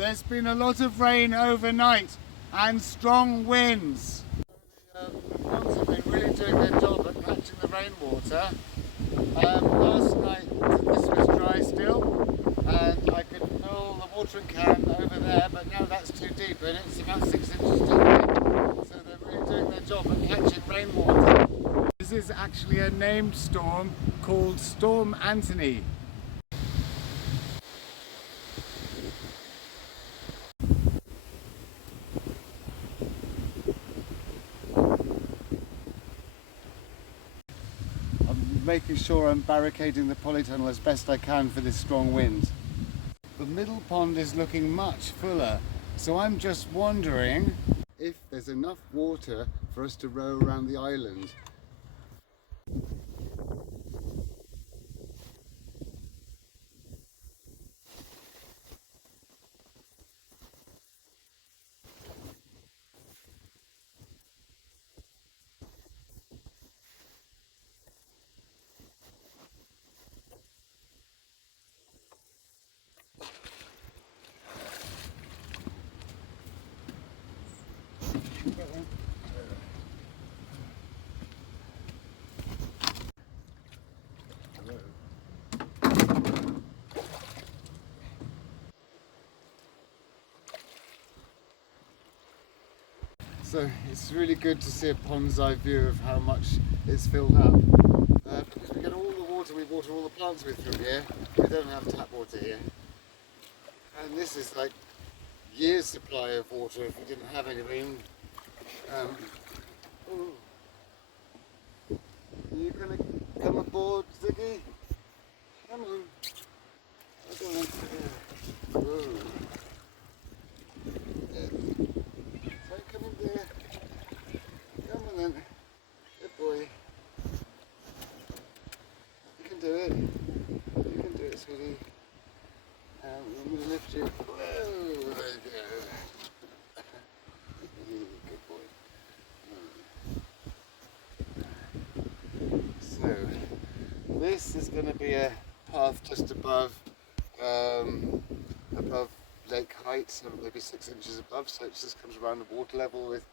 There's been a lot of rain overnight and strong winds. The ponds have been really doing their job at catching the rainwater. Last night this was dry still and I could fill the watering can over there, but now that's too deep and it's about 6 inches deep. So they're really doing their job at catching rainwater. This is actually a named storm called Storm Anthony. Making sure I'm barricading the polytunnel as best I can for this strong wind. The middle pond is looking much fuller, so I'm just wondering if there's enough water for us to row around the island. So it's really good to see a pond's eye view of how much it's filled up. Because we get all the water, we water all the plants with through here. We don't have tap water here. And this is like years' supply of water if we didn't have any rain. Are you going to come aboard, Ziggy? Come on. Come on. Come in there. Come on then. Good boy. You can do it. You can do it, sweetie. I'm going to lift you. Whoa, there you go. Good boy. So, this is going to be a path just above lake height, so maybe 6 inches above, so it just comes around the water level with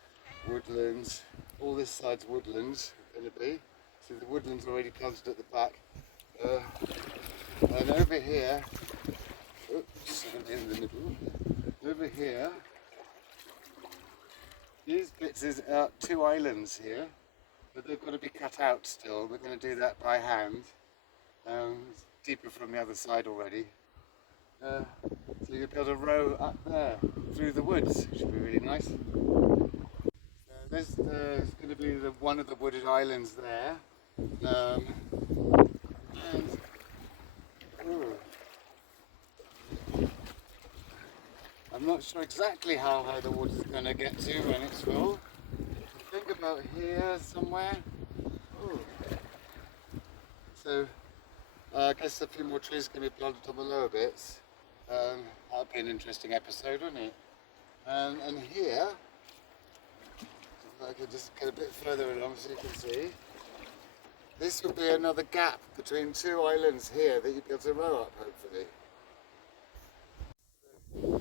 woodlands. All this side's woodlands going to be. See, the woodlands already planted at the back. And over here, oops, in the middle, over here, these bits are 2 islands here, but they've got to be cut out still. We're going to do that by hand. It's deeper from the other side already. So you'll be able to row up there through the woods, which should be really nice. This is going to be one of the wooded islands there. I'm not sure exactly how high the water is going to get to when it's full. Think about here somewhere. Ooh. So I guess a few more trees can be planted on the lower bits. That'll be an interesting episode, wouldn't it? And here, if I can just get a bit further along so you can see, this will be another gap between 2 islands here that you'll be able to row up, hopefully.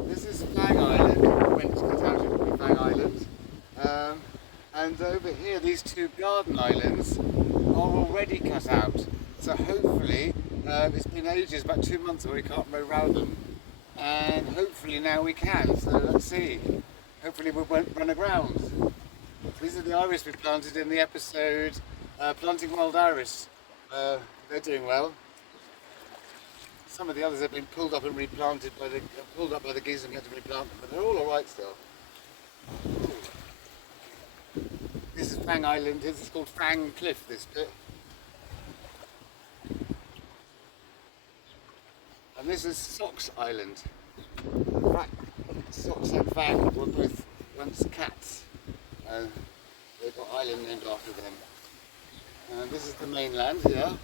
This is Fang Island. When it's cut out, it will be Fang Island. And over here, these 2 garden islands are already cut out. So hopefully, it's been ages, about 2 months where we can't row round them. And hopefully now we can, so let's see. Hopefully we won't run aground. So these are the iris we planted in the episode Planting Wild Iris. They're doing well. Some of the others have been pulled up and replanted pulled up by the geese and had to replant them, but they're all alright still. This is Fang Island, this is called Fang Cliff, this bit. And this is Socks Island. In fact, Socks and Fang were both once cats. They've got an island named after them. And this is the mainland here.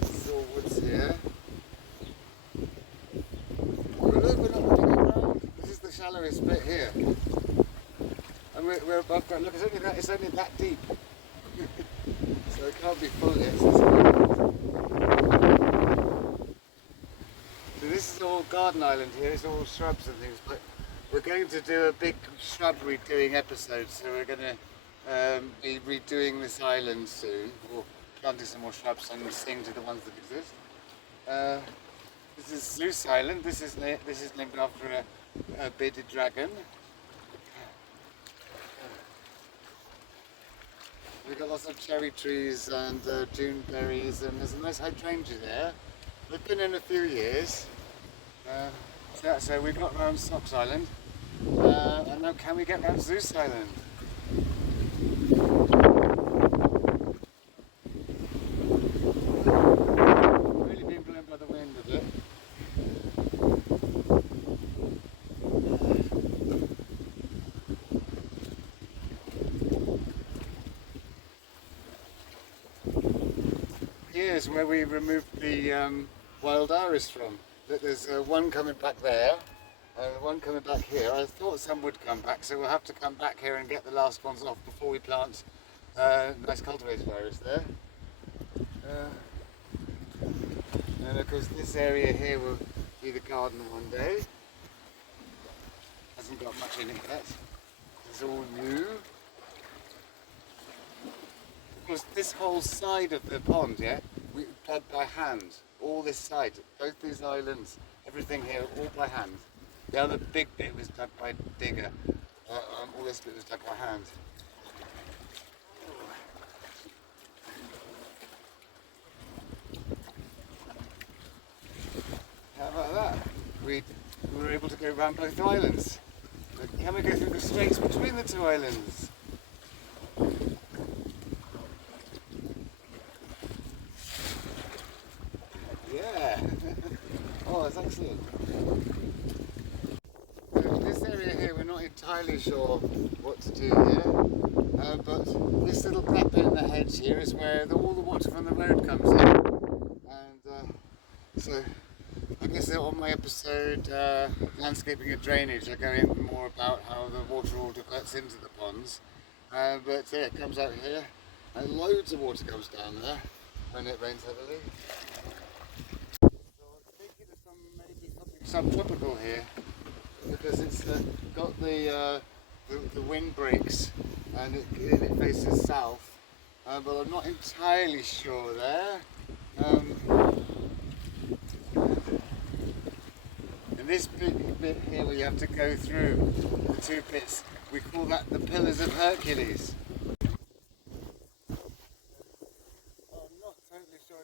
This is all woods here. But look, we're not running around. This is the shallowest bit here. And we're above ground. Look, it's only that deep. So it can't be full yet. this is all garden island here, it's all shrubs and things, but we're going to do a big shrub redoing episode, so we're going to be redoing this island soon, or planting some more shrubs and seeing to the ones that exist. This is Zeus Island, this is named after a bearded dragon. We've got lots of cherry trees and June berries, and there's a nice hydrangea there. They've been in a few years. So we've got round Socks Island, and now can we get round Zeus Island? Really being blown by the wind a bit. Here's where we removed the wild iris from. There's one coming back there and one coming back here. I thought some would come back, so we'll have to come back here and get the last ones off before we plant nice cultivated iris there. And of course this area here will be the garden one day. Hasn't got much in it yet. It's all new. Of course, this whole side of the pond, yeah, we dug by hand. All this side, both these islands, everything here, all by hand. The other big bit was dug by digger. All this bit was dug by hand. How about that? We were able to go around both islands. But can we go through the straits between the two islands? Yeah. Oh, that's excellent. So this area here, we're not entirely sure what to do here, but this little gap in the hedge here is where all the water from the road comes in. And so I guess on my episode, Landscaping and Drainage, I go in more about how the water all diverts into the ponds. But yeah, it comes out here, and loads of water comes down there when it rains heavily. Subtropical here because it's got the wind breaks and it faces south, but I'm not entirely sure there. And this big bit here where you have to go through the two bits, we call that the Pillars of Hercules.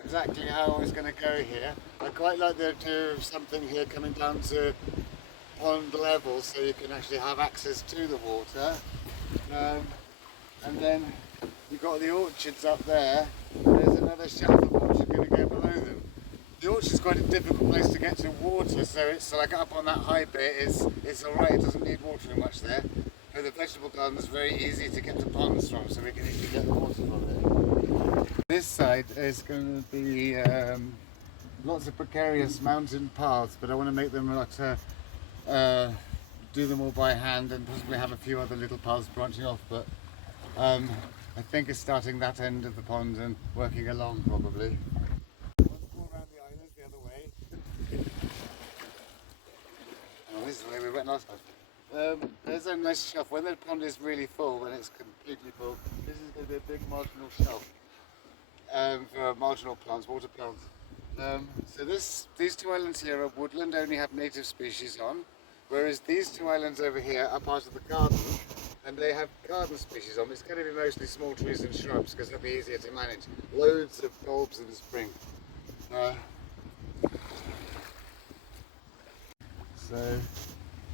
Exactly how I was going to go here. I quite like the idea of something here coming down to pond level so you can actually have access to the water. And then you've got the orchards up there, and there's another shelf of orchard going to go below them. The orchard is quite a difficult place to get to water, so it's like up on that high bit, it's alright, it doesn't need watering much there. But the vegetable garden is very easy to get to ponds from, so we can easily get the water from it. This side is going to be lots of precarious mountain paths, but I want to make them do them all by hand and possibly have a few other little paths branching off, but I think it's starting that end of the pond and working along probably. Once more around the island the other way. Oh, this is the way we went last time. There's a nice shelf. When the pond is really full, when it's completely full, this is going to be a big marginal shelf. For marginal plants, water plants. So these two islands here are woodland, only have native species on, whereas these two islands over here are part of the garden, and they have garden species on. It's going to be mostly small trees and shrubs because they'll be easier to manage. Loads of bulbs in the spring. So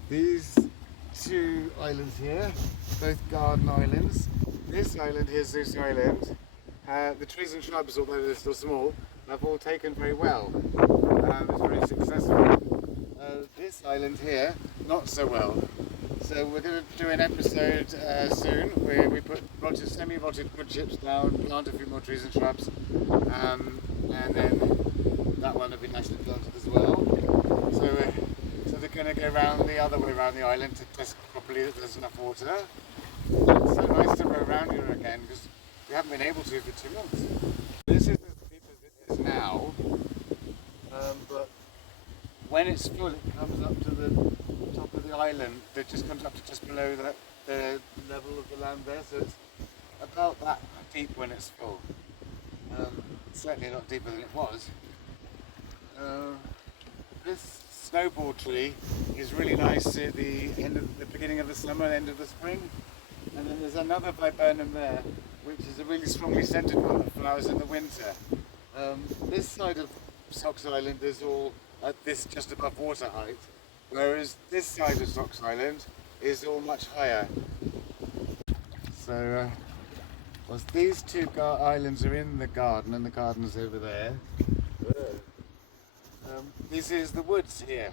these two islands here, both garden islands. This island here, Zeus Island. The trees and shrubs, although they're still small, have all taken very well. It's very successful. This island here, not so well. So we're going to do an episode soon where we put semi-rotted wood chips down, plant a few more trees and shrubs, and then that one will be nicely planted as well. So they're going to go round the other way around the island to test properly that there's enough water. It's so nice to row around here again because we haven't been able to for 2 months. This is as deep as it is now, but when it's full, it comes up to the top of the island. It just comes up to just below the level of the land there, so it's about that deep when it's full. Certainly a lot deeper than it was. This snowball tree is really nice at the beginning of the summer and end of the spring. And then there's another viburnum there, which is a really strongly scented one that flowers in the winter. This side of Socks Island is all at this just above water height, whereas this side of Socks Island is all much higher. So, whilst these two islands are in the garden, and the garden's over there, this is the woods here.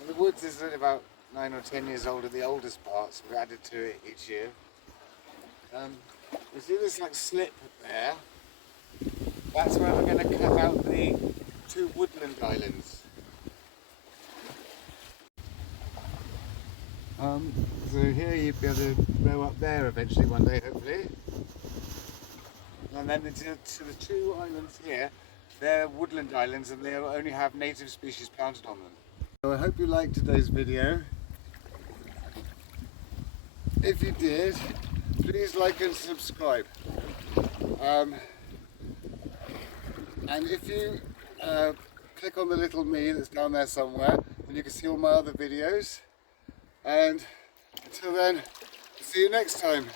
And the woods is about 9 or 10 years old at the oldest parts. We've added to it each year. You see this like slip there? That's where we're going to cut out the two woodland islands. So here you'd be able to row up there eventually one day, hopefully. And then to the two islands here, they're woodland islands and they only have native species planted on them. So I hope you liked today's video. If you did, please like and subscribe. And if you click on the little me that's down there somewhere, then you can see all my other videos. And until then, see you next time.